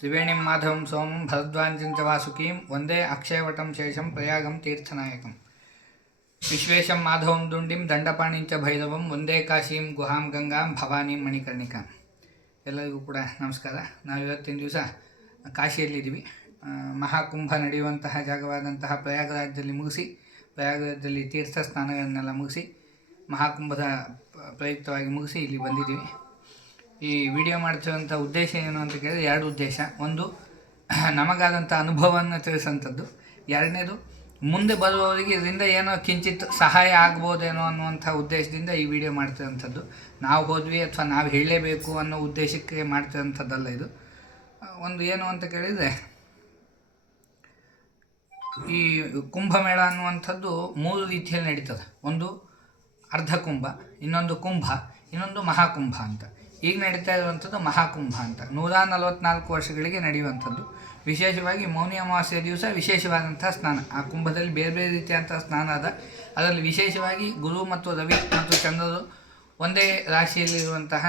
ತ್ರಿವೇಣಿಂ ಮಾಧವಂ ಸೋಮಂ ಭರದ್ವಾಂಜಂಚ ವಾಸುಕೀಂ ವಂದೇ ಅಕ್ಷಯವಟಂ ಶೇಷಂ ಪ್ರಯಾಗಂ ತೀರ್ಥನಾಯಕಂ ವಿಶ್ವೇಶಂ ಮಾಧವಂ ದುಂಡಿಂ ದಂಡಪಾಣಿಂಚ ಭೈರವಂ ವಂದೇ ಕಾಶೀಂ ಗುಹಾಂ ಗಂಗಾಂ ಭವಾನೀಂ ಮಣಿಕರ್ಣಿಕಾಂ. ಎಲ್ಲರಿಗೂ ಕೂಡ ನಮಸ್ಕಾರ. ನಾವು ಇವತ್ತಿನ ದಿವಸ ಕಾಶಿಯಲ್ಲಿದ್ದೀವಿ. ಮಹಾಕುಂಭ ನಡೆಯುವಂತಹ ಜಾಗವಾದಂತಹ ಪ್ರಯಾಗರಾಜದಲ್ಲಿ ಮುಗಿಸಿ, ಪ್ರಯಾಗರಾಜದಲ್ಲಿ ತೀರ್ಥ ಸ್ನಾನಗಳನ್ನೆಲ್ಲ ಮುಗಿಸಿ, ಮಹಾಕುಂಭದ ಪ್ರಯುಕ್ತವಾಗಿ ಮುಗಿಸಿ ಇಲ್ಲಿ ಬಂದಿದ್ದೀವಿ. ಈ ವಿಡಿಯೋ ಮಾಡ್ತಿರುವಂಥ ಉದ್ದೇಶ ಏನು ಅಂತ ಕೇಳಿದ್ರೆ ಎರಡು ಉದ್ದೇಶ. ಒಂದು, ನಮಗಾದಂಥ ಅನುಭವವನ್ನು ತಿಳಿಸೋಂಥದ್ದು. ಎರಡನೇದು, ಮುಂದೆ ಬರುವವರಿಗೆ ಇದರಿಂದ ಏನೋ ಕಿಂಚಿತ್ ಸಹಾಯ ಆಗ್ಬೋದೇನೋ ಅನ್ನುವಂಥ ಉದ್ದೇಶದಿಂದ ಈ ವಿಡಿಯೋ ಮಾಡ್ತಿರೋಂಥದ್ದು. ನಾವು ಹೋದ್ವಿ ಅಥವಾ ನಾವು ಹೇಳಲೇಬೇಕು ಅನ್ನೋ ಉದ್ದೇಶಕ್ಕೆ ಮಾಡ್ತಿರೋಂಥದ್ದಲ್ಲ ಇದು. ಒಂದು ಏನು ಅಂತ ಕೇಳಿದರೆ, ಈ ಕುಂಭಮೇಳ ಅನ್ನುವಂಥದ್ದು ಮೂರು ರೀತಿಯಲ್ಲಿ ನಡೀತದೆ. ಒಂದು ಅರ್ಧ ಕುಂಭ, ಇನ್ನೊಂದು ಕುಂಭ, ಇನ್ನೊಂದು ಮಹಾಕುಂಭ ಅಂತ. ಈಗ ನಡೀತಾ ಇರುವಂಥದ್ದು ಮಹಾಕುಂಭ ಅಂತ. 144 ವರ್ಷಗಳಿಗೆ ನಡೆಯುವಂಥದ್ದು. ವಿಶೇಷವಾಗಿ ಮೌನಿ ಅಮಾವಾಸ್ಯೆ ದಿವಸ ವಿಶೇಷವಾದಂಥ ಸ್ನಾನ. ಆ ಕುಂಭದಲ್ಲಿ ಬೇರೆ ಬೇರೆ ರೀತಿಯಾದಂಥ ಸ್ನಾನ ಅದ. ಅದರಲ್ಲಿ ವಿಶೇಷವಾಗಿ ಗುರು ಮತ್ತು ರವಿ ಮತ್ತು ಚಂದ್ರರು ಒಂದೇ ರಾಶಿಯಲ್ಲಿರುವಂತಹ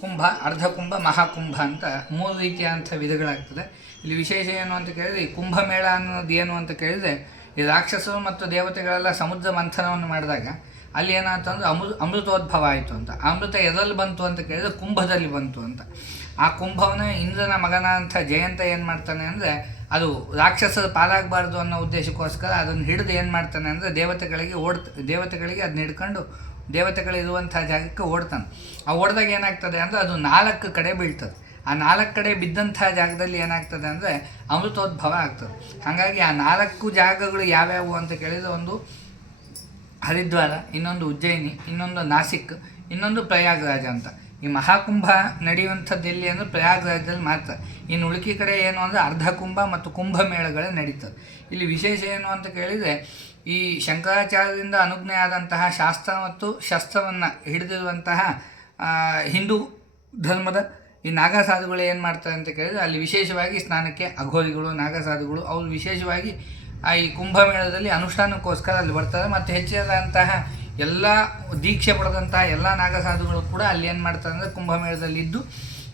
ಕುಂಭ, ಅರ್ಧ ಕುಂಭ, ಮಹಾಕುಂಭ ಅಂತ ಮೂರು ರೀತಿಯಾದಂಥ ವಿಧಗಳಾಗ್ತದೆ. ಇಲ್ಲಿ ವಿಶೇಷ ಏನು ಅಂತ ಕೇಳಿದರೆ, ಈ ಕುಂಭಮೇಳ ಅನ್ನೋದು ಏನು ಅಂತ ಕೇಳಿದರೆ, ಈ ರಾಕ್ಷಸರು ಮತ್ತು ದೇವತೆಗಳೆಲ್ಲ ಸಮುದ್ರ ಮಂಥನವನ್ನು ಮಾಡಿದಾಗ ಅಲ್ಲಿ ಏನಾಯ್ತಂದ್ರೆ ಅಮೃತೋದ್ಭವ ಆಯಿತು ಅಂತ. ಅಮೃತ ಎದಲ್ಲಿ ಬಂತು ಅಂತ ಕೇಳಿದರೆ ಕುಂಭದಲ್ಲಿ ಬಂತು ಅಂತ. ಆ ಕುಂಭವನ್ನ ಇಂದ್ರನ ಮಗನ ಅಂತ ಜಯಂತ ಏನು ಮಾಡ್ತಾನೆ ಅಂದರೆ, ಅದು ರಾಕ್ಷಸರ ಪಾಲಾಗಬಾರ್ದು ಅನ್ನೋ ಉದ್ದೇಶಕ್ಕೋಸ್ಕರ ಅದನ್ನು ಹಿಡಿದು ಏನು ಮಾಡ್ತಾನೆ ಅಂದರೆ ದೇವತೆಗಳಿಗೆ ಅದನ್ನ ಹಿಡ್ಕೊಂಡು ದೇವತೆಗಳಿರುವಂಥ ಜಾಗಕ್ಕೆ ಓಡ್ತಾನೆ. ಆ ಓಡಿದಾಗ ಏನಾಗ್ತದೆ ಅಂದರೆ, ಅದು 4 ಕಡೆ ಬೀಳ್ತದೆ. ಆ 4 ಕಡೆ ಬಿದ್ದಂಥ ಜಾಗದಲ್ಲಿ ಏನಾಗ್ತದೆ ಅಂದರೆ ಅಮೃತೋದ್ಭವ ಆಗ್ತದೆ. ಹಾಗಾಗಿ ಆ 4 ಜಾಗಗಳು ಯಾವ್ಯಾವು ಅಂತ ಕೇಳಿದರೆ, ಒಂದು ಹರಿದ್ವಾರ, ಇನ್ನೊಂದು ಉಜ್ಜಯಿನಿ, ಇನ್ನೊಂದು ನಾಸಿಕ್, ಇನ್ನೊಂದು ಪ್ರಯಾಗರಾಜ ಅಂತ. ಈ ಮಹಾಕುಂಭ ನಡೆಯುವಂಥದ್ದು ಎಲ್ಲಿ ಅಂದರೆ ಪ್ರಯಾಗರಾಜದಲ್ಲಿ ಮಾತ್ರ. ಇನ್ನು ಉಳುಕಿ ಕಡೆ ಏನು ಅಂದರೆ ಅರ್ಧ ಕುಂಭ ಮತ್ತು ಕುಂಭಮೇಳಗಳೇ ನಡೀತದೆ. ಇಲ್ಲಿ ವಿಶೇಷ ಏನು ಅಂತ ಕೇಳಿದರೆ, ಈ ಶಂಕರಾಚಾರ್ಯರಿಂದ ಅನುಜ್ಞೆ ಆದಂತಹ ಶಾಸ್ತ್ರ ಮತ್ತು ಶಸ್ತ್ರವನ್ನು ಹಿಡಿದಿರುವಂತಹ ಹಿಂದೂ ಧರ್ಮದ ಈ ನಾಗಸಾಧುಗಳು ಏನು ಮಾಡ್ತಾರೆ ಅಂತ ಕೇಳಿದರೆ, ಅಲ್ಲಿ ವಿಶೇಷವಾಗಿ ಸ್ನಾನಕ್ಕೆ ಅಘೋರಿಗಳು, ನಾಗಸಾಧುಗಳು ಅವರು ವಿಶೇಷವಾಗಿ ಈ ಕುಂಭಮೇಳದಲ್ಲಿ ಅನುಷ್ಠಾನಕ್ಕೋಸ್ಕರ ಅಲ್ಲಿ ಬರ್ತಾರೆ. ಮತ್ತು ಹೆಚ್ಚಿನಂತಹ ಎಲ್ಲ ದೀಕ್ಷೆ ಪಡೆದಂತಹ ಎಲ್ಲ ನಾಗಸಾಧುಗಳು ಕೂಡ ಅಲ್ಲಿ ಏನು ಮಾಡ್ತಾರೆ ಅಂದರೆ ಕುಂಭಮೇಳದಲ್ಲಿದ್ದು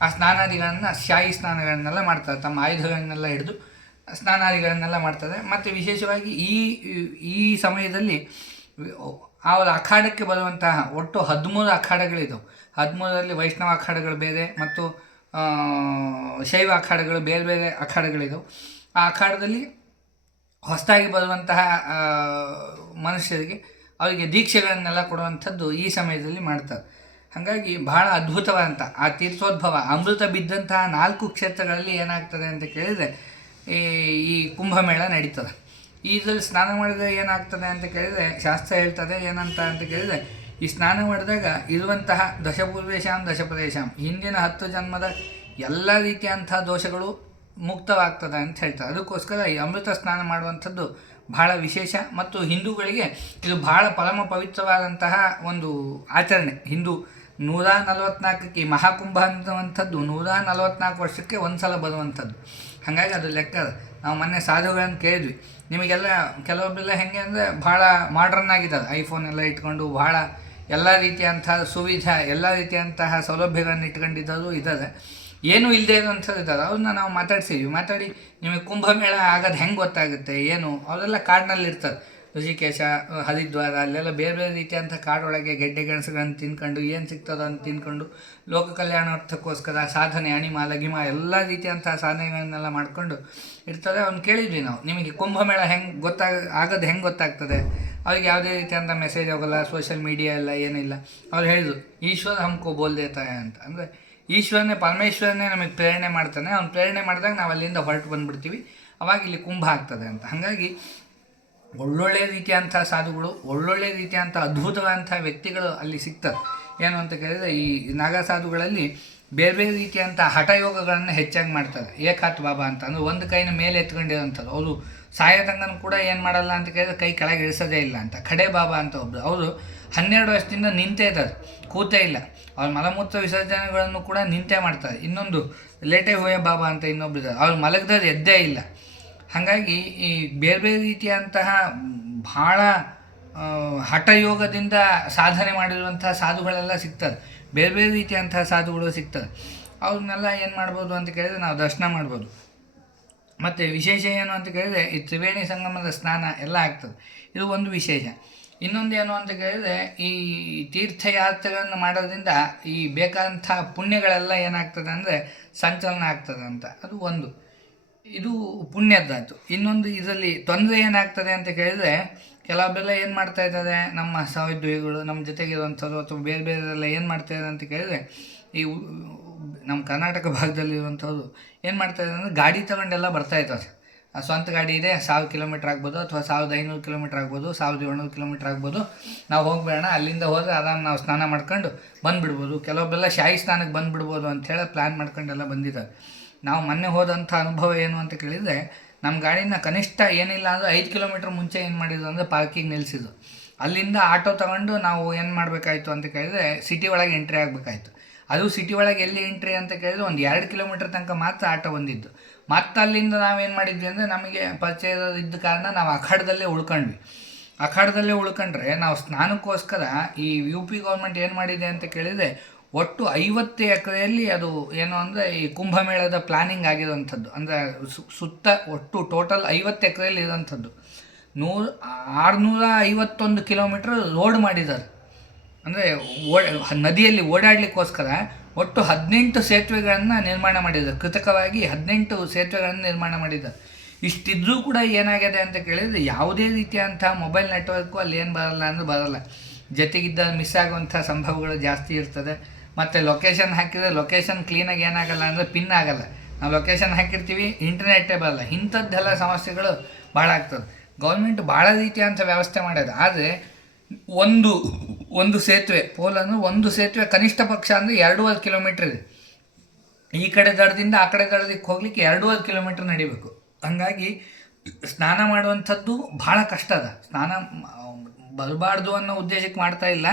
ಆ ಸ್ನಾನಾದಿಗಳನ್ನು, ಶಾಹಿ ಸ್ನಾನಗಳನ್ನೆಲ್ಲ ಮಾಡ್ತಾರೆ. ತಮ್ಮ ಆಯುಧಗಳನ್ನೆಲ್ಲ ಹಿಡಿದು ಸ್ನಾನಾದಿಗಳನ್ನೆಲ್ಲ ಮಾಡ್ತಾರೆ. ಮತ್ತು ವಿಶೇಷವಾಗಿ ಈ ಸಮಯದಲ್ಲಿ ಅವರ ಅಖಾಡಕ್ಕೆ ಬರುವಂತಹ ಒಟ್ಟು 13 ಅಖಾಡಗಳಿದ್ದವು. 13ರಲ್ಲಿ ವೈಷ್ಣವ ಅಖಾಡಗಳು ಬೇರೆ ಮತ್ತು ಶೈವ ಅಖಾಡಗಳು ಬೇರೆ ಬೇರೆ ಅಖಾಡಗಳಿದ್ದವು. ಆ ಅಖಾಡದಲ್ಲಿ ಹೊಸದಾಗಿ ಬರುವಂತಹ ಮನುಷ್ಯರಿಗೆ ಅವರಿಗೆ ದೀಕ್ಷೆಗಳನ್ನೆಲ್ಲ ಕೊಡುವಂಥದ್ದು ಈ ಸಮಯದಲ್ಲಿ ಮಾಡ್ತಾರೆ. ಹಾಗಾಗಿ ಬಹಳ ಅದ್ಭುತವಾದಂಥ ಆ ತೀರ್ಥೋದ್ಭವ, ಅಮೃತ ಬಿದ್ದಂತಹ 4 ಕ್ಷೇತ್ರಗಳಲ್ಲಿ ಏನಾಗ್ತದೆ ಅಂತ ಕೇಳಿದರೆ ಈ ಕುಂಭಮೇಳ ನಡೀತದೆ. ಇದರಲ್ಲಿ ಸ್ನಾನ ಮಾಡಿದಾಗ ಏನಾಗ್ತದೆ ಅಂತ ಕೇಳಿದರೆ, ಶಾಸ್ತ್ರ ಹೇಳ್ತದೆ ಏನಂತ ಅಂತ ಕೇಳಿದರೆ, ಈ ಸ್ನಾನ ಮಾಡಿದಾಗ ಇರುವಂತಹ ದಶಪೂರ್ವೇಶಾಂ ದಶಪರೇಶಾಂ, ಹಿಂದಿನ 10 ಜನ್ಮದ ಎಲ್ಲ ರೀತಿಯಂಥ ದೋಷಗಳು ಮುಕ್ತವಾಗ್ತದೆ ಅಂತ ಹೇಳ್ತಾರೆ. ಅದಕ್ಕೋಸ್ಕರ ಈ ಅಮೃತ ಸ್ನಾನ ಮಾಡುವಂಥದ್ದು ಬಹಳ ವಿಶೇಷ. ಮತ್ತು ಹಿಂದೂಗಳಿಗೆ ಇದು ಬಹಳ ಪರಮ ಪವಿತ್ರವಾದಂತಹ ಒಂದು ಆಚರಣೆ. ಹಿಂದೂ 144ಕ್ಕೆ ಈ ಮಹಾಕುಂಭ ಅನ್ನುವಂಥದ್ದು 144 ವರ್ಷಕ್ಕೆ ಒಂದು ಸಲ ಬರುವಂಥದ್ದು. ಹಾಗಾಗಿ ಅದು ಲೆಕ್ಕ. ನಾವು ಮೊನ್ನೆ ಸಾಧುಗಳನ್ನು ಕೇಳಿದ್ವಿ, ನಿಮಗೆಲ್ಲ ಕೆಲವೊಬ್ಬರೆಲ್ಲ ಹೆಂಗೆ ಅಂದರೆ ಭಾಳ ಮಾಡ್ರನ್ ಆಗಿದ್ದಾರೆ, ಐಫೋನ್ ಎಲ್ಲ ಇಟ್ಕೊಂಡು ಭಾಳ ಎಲ್ಲ ರೀತಿಯಂಥ ಸುವಿಧ, ಎಲ್ಲ ರೀತಿಯಂತಹ ಸೌಲಭ್ಯಗಳನ್ನು ಇಟ್ಕೊಂಡಿದ್ದರು ಇದ್ದಾರೆ. ಏನೂ ಇಲ್ಲದೆ ಇರೋಂಥದ್ದು ಇದ್ದಾರೆ. ಅವ್ರನ್ನ ನಾವು ಮಾತಾಡಿ ನಿಮಗೆ ಕುಂಭಮೇಳ ಆಗೋದು ಹೆಂಗೆ ಗೊತ್ತಾಗುತ್ತೆ ಏನು, ಅವರೆಲ್ಲ ಕಾಡಿನಲ್ಲಿ ಇರ್ತಾರೆ. ಋಷಿಕೇಶ, ಹರಿದ್ವಾರ, ಅಲ್ಲೆಲ್ಲ ಬೇರೆ ಬೇರೆ ರೀತಿಯಂಥ ಕಾಡೊಳಗೆ ಗೆಡ್ಡೆ ಗೆಣಸುಗಳನ್ನು ತಿನ್ಕೊಂಡು ಏನು ಸಿಗ್ತದೋ ಅಂತ ತಿನ್ಕೊಂಡು ಲೋಕ ಕಲ್ಯಾಣಾರ್ಥಕ್ಕೋಸ್ಕರ ಸಾಧನೆ, ಅಣಿಮ ಲಗಿಮ ಎಲ್ಲ ರೀತಿಯಂಥ ಸಾಧನೆಗಳನ್ನೆಲ್ಲ ಮಾಡ್ಕೊಂಡು ಇರ್ತಾರೆ. ಅವ್ನು ಕೇಳಿದ್ವಿ ನಾವು, ನಿಮಗೆ ಕುಂಭಮೇಳ ಆಗೋದು ಹೆಂಗೆ ಗೊತ್ತಾಗ್ತದೆ? ಅವ್ರಿಗೆ ಯಾವುದೇ ರೀತಿಯಂಥ ಮೆಸೇಜ್ ಹೋಗಲ್ಲ, ಸೋಷಿಯಲ್ ಮೀಡಿಯಾ ಎಲ್ಲ ಏನಿಲ್ಲ. ಅವ್ರು ಹೇಳಿದ್ರು, ಈಶ್ವರ ಹಮ್ಕೋ ಬೋಲ್ ದೇತಾಯ ಅಂತ. ಅಂದರೆ ಈಶ್ವರನೇ, ಪರಮೇಶ್ವರನೇ ನಮಗೆ ಪ್ರೇರಣೆ ಮಾಡ್ತಾನೆ. ಅವ್ನು ಪ್ರೇರಣೆ ಮಾಡಿದಾಗ ನಾವು ಅಲ್ಲಿಂದ ಹೊರಟು ಬಂದುಬಿಡ್ತೀವಿ. ಅವಾಗ ಇಲ್ಲಿ ಕುಂಭ ಆಗ್ತದೆ ಅಂತ. ಹಾಗಾಗಿ ಒಳ್ಳೊಳ್ಳೆ ರೀತಿಯಂಥ ಸಾಧುಗಳು, ಒಳ್ಳೊಳ್ಳೆ ರೀತಿಯಂಥ ಅದ್ಭುತವಾದಂಥ ವ್ಯಕ್ತಿಗಳು ಅಲ್ಲಿ ಸಿಗ್ತಾರೆ. ಏನು ಅಂತ ಕೇಳಿದರೆ, ಈ ನಾಗಸಾಧುಗಳಲ್ಲಿ ಬೇರೆ ಬೇರೆ ರೀತಿಯಂಥ ಹಠಯೋಗಗಳನ್ನು ಹೆಚ್ಚಾಗಿ ಮಾಡ್ತಾರೆ. ಏಕಾತ್ ಬಾಬಾ ಅಂತ, ಅಂದರೆ ಒಂದು ಕೈನ ಮೇಲೆ ಎತ್ಕೊಂಡಿರೋಂಥದ್ದು. ಅವರು ಸಾಯೋದಂಗನ ಕೂಡ ಏನು ಮಾಡಲ್ಲ ಅಂತ ಕೇಳಿದ್ರೆ ಕೈ ಕೆಳಗೆ ಇಳಿಸೋದೇ ಇಲ್ಲ ಅಂತ. ಖಡೆ ಬಾಬಾ ಅಂತ ಒಬ್ಬರು, ಅವರು 12 ವರ್ಷದಿಂದ ನಿಂತೇ ಇದ್ದಾರೆ, ಕೂತೇ ಇಲ್ಲ. ಅವ್ರ ಮಲಮೂತ್ರ ವಿಸರ್ಜನೆಗಳನ್ನು ಕೂಡ ನಿಂತೇ ಮಾಡ್ತಾರೆ. ಇನ್ನೊಂದು ಲೇಟೆ ಹೋಯ ಬಾಬಾ ಅಂತ ಇನ್ನೊಬ್ರು ಇದ್ದಾರೆ, ಅವ್ರು ಮಲಗದಲ್ಲಿ ಎದ್ದೇ ಇಲ್ಲ. ಹಾಗಾಗಿ ಈ ಬೇರೆ ಬೇರೆ ರೀತಿಯಂತಹ ಭಾಳ ಹಠಯೋಗದಿಂದ ಸಾಧನೆ ಮಾಡಿರುವಂಥ ಸಾಧುಗಳೆಲ್ಲ ಸಿಗ್ತಾರೆ. ಬೇರೆ ಬೇರೆ ರೀತಿಯಂತಹ ಸಾಧುಗಳು ಸಿಗ್ತದೆ. ಅವ್ರನ್ನೆಲ್ಲ ಏನು ಮಾಡ್ಬೋದು ಅಂತ ಕೇಳಿದ್ರೆ ನಾವು ದರ್ಶನ ಮಾಡ್ಬೋದು. ಮತ್ತು ವಿಶೇಷ ಏನು ಅಂತ ಕೇಳಿದರೆ ಈ ತ್ರಿವೇಣಿ ಸಂಗಮದ ಸ್ನಾನ ಎಲ್ಲ ಆಗ್ತದೆ, ಇದು ಒಂದು ವಿಶೇಷ. ಇನ್ನೊಂದು ಏನು ಅಂತ ಕೇಳಿದರೆ ಈ ತೀರ್ಥಯಾತ್ರೆಗಳನ್ನು ಮಾಡೋದ್ರಿಂದ ಈ ಬೇಕಾದಂಥ ಪುಣ್ಯಗಳೆಲ್ಲ ಏನಾಗ್ತದೆ ಅಂದರೆ ಸಂಚಲನ ಆಗ್ತದೆ ಅಂತ, ಅದು ಒಂದು, ಇದು ಪುಣ್ಯದ್ದಾಯ್ತು. ಇನ್ನೊಂದು ಇದರಲ್ಲಿ ತೊಂದರೆ ಏನಾಗ್ತದೆ ಅಂತ ಕೇಳಿದರೆ ಕೆಲವೊಬ್ಬರೆಲ್ಲ ಏನು ಮಾಡ್ತಾ ಇದ್ದಾರೆ, ನಮ್ಮ ಸಹೋದ್ಯೋಗಿಗಳು ನಮ್ಮ ಜೊತೆಗಿರುವಂಥದ್ದು ಅಥವಾ ಬೇರೆ ಬೇರೆಲ್ಲ ಏನು ಮಾಡ್ತಾಯಿದ್ದಾರೆ ಅಂತ ಕೇಳಿದರೆ ಈ ನಮ್ಮ ಕರ್ನಾಟಕ ಭಾಗದಲ್ಲಿರುವಂಥವ್ರು ಏನು ಮಾಡ್ತಾಯಿದ್ದಾರೆ ಅಂದರೆ ಗಾಡಿ ತೊಗೊಂಡೆಲ್ಲ ಬರ್ತಾಯಿದ್ದಾರೆ. ಸ್ವಂತ ಗಾಡಿ ಇದೆ, 1000 ಕಿಲೋಮೀಟ್ರ್ ಆಗ್ಬೋದು ಅಥವಾ 1500 ಕಿಲೋಮೀಟ್ರ್ ಆಗ್ಬೋದು, 1700 ಕಿಲೋಮೀಟ್ರ್ ಆಗ್ಬೋದು, ನಾವು ಹೋಗಬೇಡ, ಅಲ್ಲಿಂದ ಹೋದರೆ ಆರಾಮ್ ನಾವು ಸ್ನಾನ ಮಾಡ್ಕೊಂಡು ಬಂದುಬಿಡ್ಬೋದು. ಕೆಲವೊಬ್ಬರೆಲ್ಲ ಶಾಹಿ ಸ್ನಾನಕ್ಕೆ ಬಂದುಬಿಡ್ಬೋದು ಅಂಥೇಳಿ ಪ್ಲ್ಯಾನ್ ಮಾಡ್ಕೊಂಡೆಲ್ಲ ಬಂದಿದ್ದಾರೆ. ನಾವು ಮೊನ್ನೆ ಹೋದಂಥ ಅನುಭವ ಏನು ಅಂತ ಕೇಳಿದರೆ, ನಮ್ಮ ಗಾಡಿನ ಕನಿಷ್ಠ ಏನಿಲ್ಲ ಅಂದರೆ 5 ಕಿಲೋಮೀಟ್ರ್ ಮುಂಚೆ ಏನು ಮಾಡಿದ್ರು ಅಂದರೆ ಪಾರ್ಕಿಂಗ್ ನಿಲ್ಲಿಸಿದ್ದು. ಅಲ್ಲಿಂದ ಆಟೋ ತಗೊಂಡು ನಾವು ಏನು ಮಾಡಬೇಕಾಯ್ತು ಅಂತ ಕೇಳಿದರೆ ಸಿಟಿ ಒಳಗೆ ಎಂಟ್ರಿ ಆಗಬೇಕಾಯ್ತು. ಅದು ಸಿಟಿ ಒಳಗೆ ಎಲ್ಲಿ ಎಂಟ್ರಿ ಅಂತ ಕೇಳಿದ್ರೆ ಒಂದು 2 ಕಿಲೋಮೀಟ್ರ್ ತನಕ ಮಾತ್ರ ಆಟೋ ಬಂದಿದ್ದು. ಮತ್ತು ಅಲ್ಲಿಂದ ನಾವೇನು ಮಾಡಿದ್ವಿ ಅಂದರೆ ನಮಗೆ ಪರಿಚಯ ಇದ್ದ ಕಾರಣ ನಾವು ಅಖಾಡದಲ್ಲೇ ಉಳ್ಕೊಂಡ್ವಿ. ಅಖಾಡದಲ್ಲೇ ಉಳ್ಕೊಂಡ್ರೆ ನಾವು ಸ್ನಾನಕ್ಕೋಸ್ಕರ ಈ UP ಗೌರ್ಮೆಂಟ್ ಏನು ಮಾಡಿದೆ ಅಂತ ಕೇಳಿದರೆ ಒಟ್ಟು 50 ಎಕರೆಯಲ್ಲಿ ಅದು ಏನು ಅಂದರೆ ಈ ಕುಂಭಮೇಳದ ಪ್ಲ್ಯಾನಿಂಗ್ ಆಗಿರೋಂಥದ್ದು, ಅಂದರೆ ಸುತ್ತ ಒಟ್ಟು ಟೋಟಲ್ 50 ಎಕರೆಯಲ್ಲಿ ಇರೋಂಥದ್ದು 651 ಕಿಲೋಮೀಟ್ರ್ ರೋಡ್ ಮಾಡಿದ್ದಾರೆ. ಅಂದರೆ ನದಿಯಲ್ಲಿ ಓಡಾಡಲಿಕ್ಕೋಸ್ಕರ ಒಟ್ಟು 18 ಸೇತುವೆಗಳನ್ನು ನಿರ್ಮಾಣ ಮಾಡಿದ್ದಾರೆ. ಕೃತಕವಾಗಿ 18 ಸೇತುವೆಗಳನ್ನು ನಿರ್ಮಾಣ ಮಾಡಿದ್ದಾರೆ. ಇಷ್ಟಿದ್ರೂ ಕೂಡ ಏನಾಗಿದೆ ಅಂತ ಕೇಳಿದರೆ ಯಾವುದೇ ರೀತಿಯಂಥ ಮೊಬೈಲ್ ನೆಟ್ವರ್ಕು ಅಲ್ಲಿ ಏನು ಬರಲ್ಲ ಅಂದರೆ ಬರಲ್ಲ. ಜೊತೆಗಿದ್ದ ಮಿಸ್ ಆಗುವಂಥ ಸಂಭವಗಳು ಜಾಸ್ತಿ ಇರ್ತದೆ. ಮತ್ತು ಲೊಕೇಶನ್ ಹಾಕಿದರೆ ಲೊಕೇಶನ್ ಕ್ಲೀನಾಗಿ ಏನಾಗಲ್ಲ ಅಂದರೆ ಪಿನ್ ಆಗಲ್ಲ. ನಾವು ಲೊಕೇಶನ್ ಹಾಕಿರ್ತೀವಿ, ಇಂಟರ್ನೆಟ್ಟೇ ಬರಲ್ಲ. ಇಂಥದ್ದೆಲ್ಲ ಸಮಸ್ಯೆಗಳು ಭಾಳ ಆಗ್ತದೆ. ಗೌರ್ಮೆಂಟ್ ಭಾಳ ರೀತಿಯಂಥ ವ್ಯವಸ್ಥೆ ಮಾಡ್ಯದ. ಆದರೆ ಒಂದು ಸೇತುವೆ ಪೋಲನ್ನು ಒಂದು ಸೇತುವೆ ಕನಿಷ್ಠ ಪಕ್ಷ ಅಂದರೆ 2.5 ಕಿಲೋಮೀಟ್ರ್ ಇದೆ. ಈ ಕಡೆ ದಡದಿಂದ ಆ ಕಡೆ ದಡದಕ್ಕೆ ಹೋಗ್ಲಿಕ್ಕೆ 2.5 ಕಿಲೋಮೀಟ್ರ್ ನಡಿಬೇಕು. ಹಾಗಾಗಿ ಸ್ನಾನ ಮಾಡುವಂಥದ್ದು ಭಾಳ ಕಷ್ಟ ಅದ. ಸ್ನಾನ ಬರಬಾರ್ದು ಅನ್ನೋ ಉದ್ದೇಶಕ್ಕೆ ಮಾಡ್ತಾ ಇಲ್ಲ,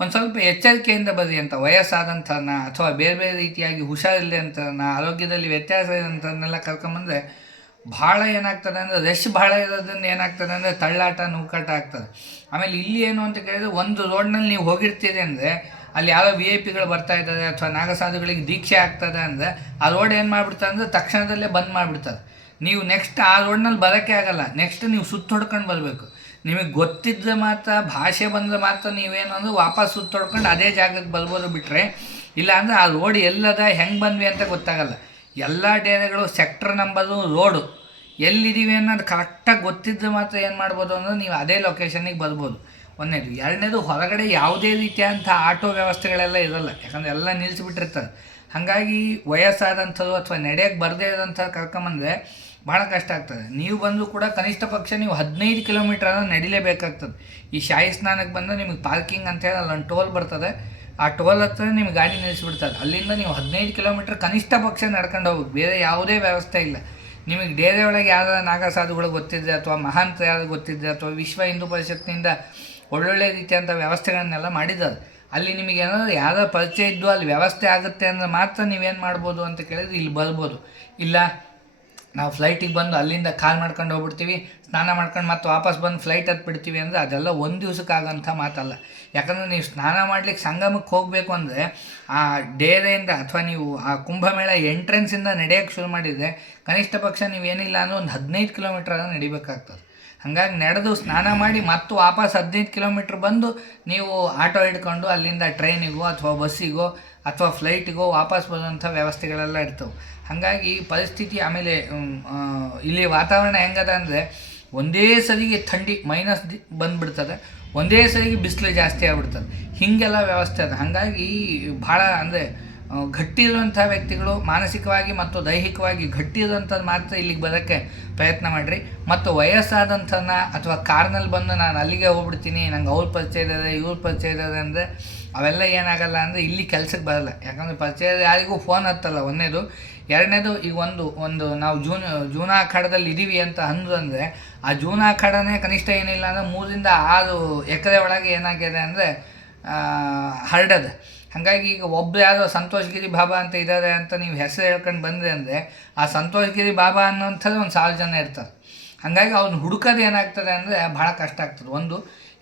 ಒಂದು ಸ್ವಲ್ಪ ಎಚ್ಚರಿಕೆಯಿಂದ ಬರ್ರಿ ಅಂತ. ವಯಸ್ಸಾದಂಥವ್ರನ್ನ ಅಥವಾ ಬೇರೆ ಬೇರೆ ರೀತಿಯಾಗಿ ಹುಷಾರಿಲ್ಲದೆ ಅಂಥವ್ರನ್ನ, ಆರೋಗ್ಯದಲ್ಲಿ ವ್ಯತ್ಯಾಸ ಇರೋಂಥವ್ರನ್ನೆಲ್ಲ ಕರ್ಕೊಂಬಂದರೆ ಭಾಳ ಏನಾಗ್ತದೆ ಅಂದರೆ ರಶ್ ಭಾಳ ಇರೋದ್ರಿಂದ ಏನಾಗ್ತದೆ ಅಂದರೆ ತಳ್ಳಾಟ ನೂಕಾಟ ಆಗ್ತದೆ. ಆಮೇಲೆ ಇಲ್ಲಿ ಏನು ಅಂತ ಕೇಳಿದರೆ ಒಂದು ರೋಡ್ನಲ್ಲಿ ನೀವು ಹೋಗಿರ್ತೀರಿ ಅಂದರೆ ಅಲ್ಲಿ ಯಾರೋ VIP ಬರ್ತಾ ಇದ್ದಾರೆ ಅಥವಾ ನಾಗಸಾಧುಗಳಿಗೆ ದೀಕ್ಷೆ ಆಗ್ತದೆ ಅಂದರೆ ಆ ರೋಡ್ ಏನು ಮಾಡಿಬಿಡ್ತಾರೆ ಅಂದರೆ ತಕ್ಷಣದಲ್ಲೇ ಬಂದ್ ಮಾಡಿಬಿಡ್ತಾರೆ. ನೀವು ನೆಕ್ಸ್ಟ್ ಆ ರೋಡ್ನಲ್ಲಿ ಬರೋಕ್ಕೆ ಆಗಲ್ಲ. ನೆಕ್ಸ್ಟ್ ನೀವು ಸುತ್ತು ಹೊಡ್ಕೊಂಡು ಬರಬೇಕು. ನಿಮಗೆ ಗೊತ್ತಿದ್ದರೆ ಮಾತ್ರ, ಭಾಷೆ ಬಂದರೆ ಮಾತ್ರ ನೀವೇನು ಅಂದರೆ ವಾಪಸ್ ಸುತ್ತು ಹೊಡ್ಕೊಂಡು ಅದೇ ಜಾಗಕ್ಕೆ ಬರ್ಬೋದು. ಬಿಟ್ಟರೆ ಇಲ್ಲ ಅಂದರೆ ಆ ರೋಡ್ ಎಲ್ಲದ ಹೆಂಗೆ ಬಂದ್ವಿ ಅಂತ ಗೊತ್ತಾಗಲ್ಲ. ಎಲ್ಲ ಡೇರೆಗಳು, ಸೆಕ್ಟರ್ ನಂಬರು, ರೋಡು ಎಲ್ಲಿದ್ದೀವಿ ಅನ್ನೋದು ಕರೆಕ್ಟಾಗಿ ಗೊತ್ತಿದ್ದರೆ ಮಾತ್ರ ಏನು ಮಾಡ್ಬೋದು ಅಂದರೆ ನೀವು ಅದೇ ಲೊಕೇಶನ್ನಿಗೆ ಬರ್ಬೋದು. ಒಂದನೇದು. ಎರಡನೇದು, ಹೊರಗಡೆ ಯಾವುದೇ ರೀತಿಯಂಥ ಆಟೋ ವ್ಯವಸ್ಥೆಗಳೆಲ್ಲ ಇರೋಲ್ಲ, ಯಾಕಂದರೆ ಎಲ್ಲ ನಿಲ್ಲಿಸಿಬಿಟ್ಟಿರ್ತಾರೆ. ಹಾಗಾಗಿ ವಯಸ್ಸಾದಂಥದ್ದು ಅಥವಾ ನಡೆಯೋಕ್ಕೆ ಬರದೇ ಇರೋಂಥದ್ದು ಕರ್ಕೊಂಬಂದರೆ ಭಾಳ ಕಷ್ಟ ಆಗ್ತದೆ. ನೀವು ಬಂದರೂ ಕೂಡ ಕನಿಷ್ಠ ಪಕ್ಷ ನೀವು 15 ಕಿಲೋಮೀಟ್ರನ್ನು ನಡಿಲೇಬೇಕಾಗ್ತದೆ. ಈ ಶಾಹಿ ಸ್ನಾನಕ್ಕೆ ಬಂದರೆ ನಿಮಗೆ ಪಾರ್ಕಿಂಗ್ ಅಂತೇಳಿ ಅಲ್ಲೊಂದು ಟೋಲ್ ಬರ್ತದೆ. ಆ ಟೋಲ್ ಹತ್ರ ನಿಮ್ಗೆ ಗಾಡಿ ನಿಲ್ಲಿಸ್ಬಿಡ್ತಾರೆ. ಅಲ್ಲಿಂದ ನೀವು 15 ಕಿಲೋಮೀಟ್ರ್ ಕನಿಷ್ಠ ಪಕ್ಷ ನಡ್ಕೊಂಡು ಹೋಗ್ಬೇಕು. ಬೇರೆ ಯಾವುದೇ ವ್ಯವಸ್ಥೆ ಇಲ್ಲ. ನಿಮಗೆ ಡೇರೆ ಒಳಗೆ ಯಾವ್ದಾರ ನಾಗಸಾಧುಗಳು ಗೊತ್ತಿದ್ದರೆ ಅಥವಾ ಮಹಾಂತ ಯಾರು ಗೊತ್ತಿದ್ದರೆ ಅಥವಾ ವಿಶ್ವ ಹಿಂದೂ ಪರಿಷತ್ನಿಂದ ಒಳ್ಳೊಳ್ಳೆ ರೀತಿಯಂಥ ವ್ಯವಸ್ಥೆಗಳನ್ನೆಲ್ಲ ಮಾಡಿದ್ದಾರೆ. ಅಲ್ಲಿ ನಿಮಗೆ ಏನಾದರೂ ಯಾರೋ ಪರಿಚಯ ಇದ್ದು ಅಲ್ಲಿ ವ್ಯವಸ್ಥೆ ಆಗುತ್ತೆ ಅಂದರೆ ಮಾತ್ರ ನೀವೇನು ಮಾಡ್ಬೋದು ಅಂತ ಕೇಳಿದ್ರೆ ಇಲ್ಲಿ ಬರ್ಬೋದು. ಇಲ್ಲ ನಾವು ಫ್ಲೈಟಿಗೆ ಬಂದು ಅಲ್ಲಿಂದ ಕಾಲ್ ಮಾಡ್ಕೊಂಡು ಹೋಗ್ಬಿಡ್ತೀವಿ, ಸ್ನಾನ ಮಾಡ್ಕೊಂಡು ಮತ್ತೆ ವಾಪಸ್ ಬಂದು ಫ್ಲೈಟ್ ಹತ್ಬಿಡ್ತೀವಿ ಅಂದರೆ ಅದೆಲ್ಲ ಒಂದು ದಿವ್ಸಕ್ಕಾಗಂಥ ಮಾತಲ್ಲ. ಯಾಕಂದರೆ ನೀವು ಸ್ನಾನ ಮಾಡ್ಲಿಕ್ಕೆ ಸಂಗಮಕ್ಕೆ ಹೋಗಬೇಕು ಅಂದರೆ ಆ ಡೇರೆಯಿಂದ ಅಥವಾ ನೀವು ಆ ಕುಂಭಮೇಳ ಎಂಟ್ರೆನ್ಸಿಂದ ನಡೆಯೋಕ್ಕೆ ಶುರು ಮಾಡಿದರೆ ಕನಿಷ್ಠ ಪಕ್ಷ ನೀವೇನಿಲ್ಲ ಅಂದರೆ ಒಂದು 15 ಕಿಲೋಮೀಟ್ರ್ ನಡಿಬೇಕಾಗ್ತದೆ. ಹಾಗಾಗಿ ನಡೆದು ಸ್ನಾನ ಮಾಡಿ ಮತ್ತು ವಾಪಸ್ 15 ಕಿಲೋಮೀಟ್ರ್ ಬಂದು ನೀವು ಆಟೋ ಹಿಡ್ಕೊಂಡು ಅಲ್ಲಿಂದ ಟ್ರೈನಿಗೋ ಅಥವಾ ಬಸ್ಸಿಗೋ ಅಥವಾ ಫ್ಲೈಟಿಗೋ ವಾಪಸ್ ಬರುವಂಥ ವ್ಯವಸ್ಥೆಗಳೆಲ್ಲ ಇರ್ತವೆ. ಹಾಗಾಗಿ ಪರಿಸ್ಥಿತಿ, ಆಮೇಲೆ ಇಲ್ಲಿ ವಾತಾವರಣ ಹೆಂಗದ ಅಂದರೆ ಒಂದೇ ಸರಿಗೆ ಥಂಡಿ ಮೈನಸ್ ಬಂದುಬಿಡ್ತದೆ, ಒಂದೇ ಸರಿಗೆ ಬಿಸಿಲು ಜಾಸ್ತಿ ಆಗಿಬಿಡ್ತದೆ. ಹೀಗೆಲ್ಲ ವ್ಯವಸ್ಥೆ ಅದ. ಹಾಗಾಗಿ ಭಾಳ ಅಂದರೆ ಗಟ್ಟಿ ಇರುವಂಥ ವ್ಯಕ್ತಿಗಳು ಮಾನಸಿಕವಾಗಿ ಮತ್ತು ದೈಹಿಕವಾಗಿ ಗಟ್ಟಿ ಇರುವಂಥದ್ದು ಮಾತ್ರ ಇಲ್ಲಿಗೆ ಬರೋಕ್ಕೆ ಪ್ರಯತ್ನ ಮಾಡಿರಿ. ಮತ್ತು ವಯಸ್ಸಾದಂಥನ್ನ ಅಥವಾ ಕಾರ್ನಲ್ಲಿ ಬಂದು ನಾನು ಅಲ್ಲಿಗೆ ಹೋಗ್ಬಿಡ್ತೀನಿ, ನಂಗೆ ಅವ್ರ ಪರಿಚಯ ಇದ್ದಾರೆ ಇವ್ರ ಪರಿಚಯ ಇದ್ದಾರೆ ಅಂದರೆ ಅವೆಲ್ಲ ಏನಾಗಲ್ಲ ಅಂದರೆ ಇಲ್ಲಿ ಕೆಲಸಕ್ಕೆ ಬರಲ್ಲ. ಯಾಕಂದರೆ ಪರಿಚಯ ಯಾರಿಗೂ ಫೋನ್ ಹತ್ತಲ್ಲ, ಒಂದನೇದು. ಎರಡನೇದು, ಈಗ ಒಂದು ನಾವು ಜೂನಾ ಅಖಾಡದಲ್ಲಿ ಇದ್ದೀವಿ ಅಂತ ಅಂದರೆ ಆ ಜೂನಾ ಅಖಾಡನೇ ಕನಿಷ್ಠ ಏನಿಲ್ಲ ಅಂದರೆ 3ರಿಂದ 6 ಎಕರೆ ಒಳಗೆ ಏನಾಗಿದೆ ಅಂದರೆ ಹರಡದ. ಹಾಗಾಗಿ ಈಗ ಒಬ್ಬರು ಯಾರೋ ಸಂತೋಷಗಿರಿ ಬಾಬಾ ಅಂತ ಇದ್ದಾರೆ ಅಂತ ನೀವು ಹೆಸರು ಹೇಳ್ಕೊಂಡು ಬಂದರೆ ಅಂದರೆ ಆ ಸಂತೋಷಗಿರಿ ಬಾಬಾ ಅನ್ನೋಂಥದ್ದು ಒಂದು 1000 ಜನ ಇರ್ತಾರೆ. ಹಾಗಾಗಿ ಅವ್ನು ಹುಡುಕೋದು ಏನಾಗ್ತದೆ ಅಂದರೆ ಭಾಳ ಕಷ್ಟ ಆಗ್ತದೆ. ಒಂದು.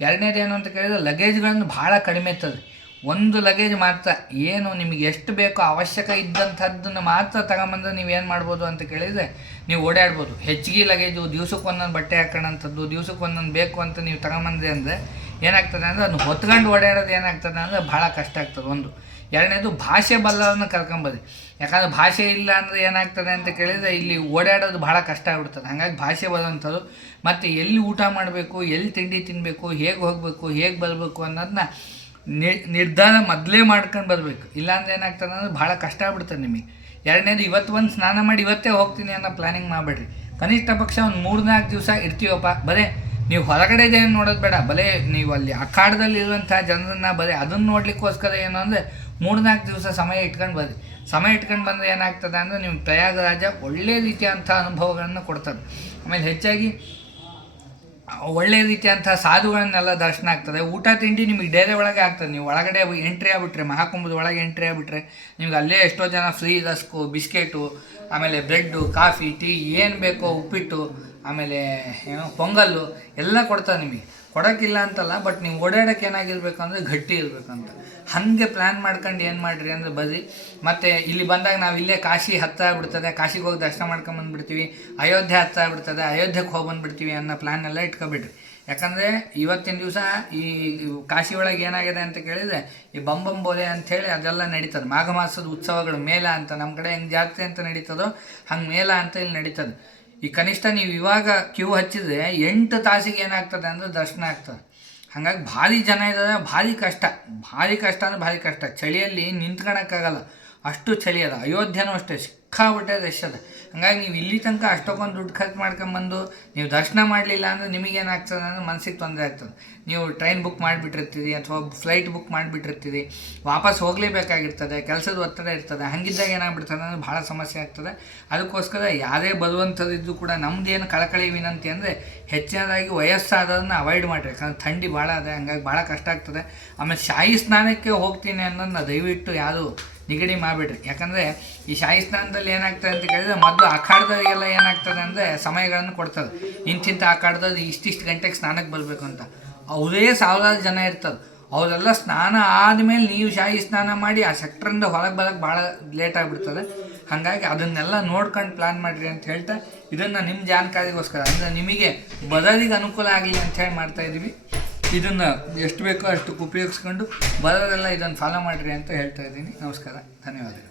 ಎರಡನೇದು ಏನು ಅಂತ ಕೇಳಿದರೆ ಲಗೇಜ್ಗಳನ್ನು ಭಾಳ ಕಡಿಮೆ ಇರ್ತದೆ. ಒಂದು ಲಗೇಜ್ ಮಾತ್ರ ಏನು ನಿಮಗೆ ಎಷ್ಟು ಬೇಕೋ ಅವಶ್ಯಕ ಇದ್ದಂಥದ್ದನ್ನು ಮಾತ್ರ ತಗೊಂಬಂದ್ರೆ ನೀವೇನು ಮಾಡ್ಬೋದು ಅಂತ ಕೇಳಿದರೆ ನೀವು ಓಡಾಡ್ಬೋದು. ಹೆಚ್ಚಿಗೆ ಲಗೇಜು ದಿವ್ಸಕ್ಕೆ ಒಂದೊಂದು ಬಟ್ಟೆ ಹಾಕೋಣಂಥದ್ದು ದಿವ್ಸಕ್ಕೆ ಒಂದೊಂದು ಬೇಕು ಅಂತ ನೀವು ತಗೊಂಬಂದ್ರೆ ಅಂದರೆ ಏನಾಗ್ತದೆ ಅಂದರೆ ಅದನ್ನು ಹೊತ್ಕೊಂಡು ಓಡಾಡೋದು ಏನಾಗ್ತದೆ ಅಂದರೆ ಭಾಳ ಕಷ್ಟ ಆಗ್ತದೆ. ಒಂದು ಎರಡನೇದು ಭಾಷೆ ಬಲ್ಲರನ್ನ ಕರ್ಕೊಂಬರ್ರಿ. ಯಾಕಂದರೆ ಭಾಷೆ ಇಲ್ಲ ಅಂದರೆ ಏನಾಗ್ತದೆ ಅಂತ ಕೇಳಿದರೆ ಇಲ್ಲಿ ಓಡಾಡೋದು ಭಾಳ ಕಷ್ಟ ಆಗ್ಬಿಡ್ತದೆ. ಹಾಗಾಗಿ ಭಾಷೆ ಬರೋಂಥದ್ದು ಮತ್ತು ಎಲ್ಲಿ ಊಟ ಮಾಡಬೇಕು, ಎಲ್ಲಿ ತಿಂಡಿ ತಿನ್ನಬೇಕು, ಹೇಗೆ ಹೋಗಬೇಕು, ಹೇಗೆ ಬರಬೇಕು ಅನ್ನೋದನ್ನ ನಿರ್ಧಾರ ಮೊದಲೇ ಮಾಡ್ಕೊಂಡು ಬರಬೇಕು. ಇಲ್ಲಾಂದ್ರೆ ಏನಾಗ್ತದೆ ಅಂದರೆ ಭಾಳ ಕಷ್ಟ ಆಗ್ಬಿಡ್ತದೆ ನಿಮಗೆ. ಎರಡನೇದು ಇವತ್ತು ಒಂದು ಸ್ನಾನ ಮಾಡಿ ಇವತ್ತೇ ಹೋಗ್ತೀನಿ ಅನ್ನೋ ಪ್ಲ್ಯಾನಿಂಗ್ ಮಾಡಬೇಡ್ರಿ. ಕನಿಷ್ಠ ಪಕ್ಷ ಒಂದು 3-4 ದಿವಸ ಇರ್ತೀವಪ್ಪ. ಬರೀ ನೀವು ಹೊರಗಡೆದೇನು ನೋಡೋದು ಬೇಡ, ಬರೀ ನೀವು ಅಲ್ಲಿ ಅಖಾಡದಲ್ಲಿರುವಂಥ ಜನರನ್ನು ಬರೀ ಅದನ್ನು ನೋಡ್ಲಿಕ್ಕೋಸ್ಕರ ಏನು ಅಂದರೆ 3-4 ದಿವಸ ಸಮಯ ಇಟ್ಕೊಂಡು ಬರ್ರಿ. ಸಮಯ ಇಟ್ಕೊಂಡು ಬಂದರೆ ಏನಾಗ್ತದೆ ಅಂದರೆ ನಿಮ್ಮ ಪ್ರಯಾಗರಾಜ ಒಳ್ಳೆಯ ರೀತಿಯಂಥ ಅನುಭವಗಳನ್ನು ಕೊಡ್ತದೆ. ಆಮೇಲೆ ಹೆಚ್ಚಾಗಿ ಒಳ್ಳೆಯ ರೀತಿಯಂಥ ಸಾಧುಗಳನ್ನೆಲ್ಲ ದರ್ಶನ ಆಗ್ತದೆ. ಊಟ ತಿಂಡಿ ನಿಮಗೆ ಡೇರೆ ಒಳಗೆ ಆಗ್ತದೆ. ನೀವು ಒಳಗಡೆ ಎಂಟ್ರಿ ಆಗಿಬಿಟ್ರೆ, ಮಹಾಕುಂಭದ ಒಳಗೆ ಎಂಟ್ರಿ ಆಗಿಬಿಟ್ರೆ ನಿಮ್ಗೆ ಅಲ್ಲೇ ಎಷ್ಟೋ ಜನ ಫ್ರೀ ರಸ್ಕು, ಬಿಸ್ಕೆಟು, ಆಮೇಲೆ ಬ್ರೆಡ್ಡು, ಕಾಫಿ, ಟೀ ಏನು ಬೇಕೋ, ಉಪ್ಪಿಟ್ಟು, ಆಮೇಲೆ ಏನೋ ಪೊಂಗಲ್ಲು ಎಲ್ಲ ಕೊಡ್ತಾರೆ ನಿಮಗೆ. ಕೊಡೋಕ್ಕಿಲ್ಲ ಅಂತಲ್ಲ, ಬಟ್ ನೀವು ಓಡಾಡೋಕ್ಕೆ ಏನಾಗಿರ್ಬೇಕು ಅಂದರೆ ಗಟ್ಟಿ ಇರಬೇಕಂತ. ಹಾಗೆ ಪ್ಲ್ಯಾನ್ ಮಾಡ್ಕೊಂಡು ಏನು ಮಾಡಿರಿ ಅಂದರೆ ಬರ್ರಿ. ಮತ್ತು ಇಲ್ಲಿ ಬಂದಾಗ ನಾವು ಇಲ್ಲೇ ಕಾಶಿ ಹತ್ತಿರ ಆಗ್ಬಿಡ್ತದೆ, ಕಾಶಿಗೆ ಹೋಗಿ ದರ್ಶನ ಮಾಡ್ಕೊಂಬಂದ್ಬಿಡ್ತೀವಿ. ಅಯೋಧ್ಯೆ ಹತ್ತಿರ ಆಗ್ಬಿಡ್ತದೆ, ಅಯೋಧ್ಯೆಗೆ ಹೋಗಿ ಬಂದುಬಿಡ್ತೀವಿ ಅನ್ನೋ ಪ್ಲ್ಯಾನ್ ಎಲ್ಲ ಇಟ್ಕೊಬಿಡ್ರಿ. ಯಾಕಂದರೆ ಇವತ್ತಿನ ದಿವಸ ಈ ಕಾಶಿ ಒಳಗೆ ಏನಾಗಿದೆ ಅಂತ ಕೇಳಿದರೆ ಈ ಬಂಬೋಲೆ ಅಂಥೇಳಿ ಅದೆಲ್ಲ ನಡೀತದೆ. ಮಾಘ ಮಾಸದ ಉತ್ಸವಗಳು, ಮೇಳ ಅಂತ ನಮ್ಮ ಕಡೆ ಹೆಂಗೆ ಜಾತ್ರೆ ಅಂತ ನಡೀತದೋ ಹಂಗೆ ಮೇಳ ಅಂತ ಇಲ್ಲಿ ನಡೀತದೆ. ಈ ಕನಿಷ್ಠ ನೀವು ಇವಾಗ ಕ್ಯೂ ಹಚ್ಚಿದರೆ 8 ತಾಸಿಗೆ ಏನಾಗ್ತದೆ ಅಂದರೆ ದರ್ಶನ ಆಗ್ತದೆ. ಹಾಗಾಗಿ ಭಾರಿ ಜನ ಇದ್ದಾರೆ, ಭಾರಿ ಕಷ್ಟ ಅಂದರೆ ಭಾರಿ ಕಷ್ಟ. ಚಳಿಯಲ್ಲಿ ನಿಂತ್ಕೊಳಕ್ಕಾಗಲ್ಲ, ಅಷ್ಟು ಚಳಿ ಅದ. ಅಯೋಧ್ಯೆನೂ ಅಷ್ಟೇ ಸಿಕ್ಕಾಬಿಟ್ಟೆ ರಶ್ ಅದ. ಹಾಗಾಗಿ ನೀವು ಇಲ್ಲಿ ತನಕ ಅಷ್ಟೊಂದು ದುಡ್ಡು ಖರ್ಚು ಮಾಡ್ಕೊಂಬಂದು ನೀವು ದರ್ಶನ ಮಾಡಲಿಲ್ಲ ಅಂದರೆ ನಿಮಗೇನಾಗ್ತದೆ ಅಂದರೆ ಮನಸ್ಸಿಗೆ ತೊಂದರೆ ಆಗ್ತದೆ. ನೀವು ಟ್ರೈನ್ ಬುಕ್ ಮಾಡಿಬಿಟ್ಟಿರ್ತೀರಿ ಅಥವಾ ಫ್ಲೈಟ್ ಬುಕ್ ಮಾಡಿಬಿಟ್ಟಿರ್ತೀರಿ, ವಾಪಸ್ ಹೋಗಲೇಬೇಕಾಗಿರ್ತದೆ, ಕೆಲಸದ ಒತ್ತಡ ಇರ್ತದೆ. ಹಾಗಿದ್ದಾಗ ಏನಾಗ್ಬಿಡ್ತದೆ ಅಂದರೆ ಭಾಳ ಸಮಸ್ಯೆ ಆಗ್ತದೆ. ಅದಕ್ಕೋಸ್ಕರ ಯಾರೇ ಬರುವಂಥದ್ದು ಕೂಡ ನಮ್ಮದೇನು ಕಳಕಳಿ ವಿನಂತಿ ಅಂದರೆ ಹೆಚ್ಚಿನದಾಗಿ ವಯಸ್ಸಾದದನ್ನು ಅವಾಯ್ಡ್ ಮಾಡಿರಿ. ಯಾಕಂದರೆ ಥಂಡಿ ಭಾಳ ಅದ, ಹಂಗಾಗಿ ಭಾಳ ಕಷ್ಟ ಆಗ್ತದೆ. ಆಮೇಲೆ ಶಾಹಿ ಸ್ನಾನಕ್ಕೆ ಹೋಗ್ತೀನಿ ಅನ್ನೋದನ್ನ ದಯವಿಟ್ಟು ಯಾರು ನಿಗಡಿ ಮಾಡಿಬಿಡ್ರಿ. ಯಾಕಂದರೆ ಈ ಶಾಹಿ ಸ್ನಾನದಲ್ಲಿ ಏನಾಗ್ತದೆ ಅಂತ ಕೇಳಿದರೆ ಮೊದಲು ಅಖಾಡದವರಿಗೆಲ್ಲ ಏನಾಗ್ತದೆ ಅಂದರೆ ಸಮಯಗಳನ್ನು ಕೊಡ್ತದೆ. ಇಂತಿಂಥ ಅಖಾಡದಲ್ಲಿ ಇಷ್ಟಿಷ್ಟು ಗಂಟೆಗೆ ಸ್ನಾನಕ್ಕೆ ಬರಬೇಕು ಅಂತ. ಅವರೇ ಸಾವಿರಾರು ಜನ ಇರ್ತದೆ. ಅವರೆಲ್ಲ ಸ್ನಾನ ಆದಮೇಲೆ ನೀವು ಶಾಹಿ ಸ್ನಾನ ಮಾಡಿ ಆ ಸೆಕ್ಟ್ರಿಂದ ಹೊರಗೆ ಬರೋಕ್ಕೆ ಭಾಳ ಲೇಟ್ ಆಗಿಬಿಡ್ತದೆ. ಹಾಗಾಗಿ ಅದನ್ನೆಲ್ಲ ನೋಡ್ಕೊಂಡು ಪ್ಲ್ಯಾನ್ ಮಾಡಿರಿ ಅಂತ ಹೇಳ್ತಾ ಇದನ್ನು ನಿಮ್ಮ ಜಾನಕಾರಿಗೋಸ್ಕರ ಅಂದರೆ ನಿಮಗೆ ಬರೋರಿಗೆ ಅನುಕೂಲ ಆಗಲಿ ಅಂಥೇಳಿ ಮಾಡ್ತಾಯಿದ್ದೀವಿ. ಇದನ್ನು ಎಷ್ಟು ಬೇಕೋ ಅಷ್ಟು ಉಪಯೋಗಿಸ್ಕೊಂಡು ಬರೋರೆಲ್ಲ ಇದನ್ನು ಫಾಲೋ ಮಾಡಿರಿ ಅಂತ ಹೇಳ್ತಾ ಇದ್ದೀನಿ. ನಮಸ್ಕಾರ, ಧನ್ಯವಾದಗಳು.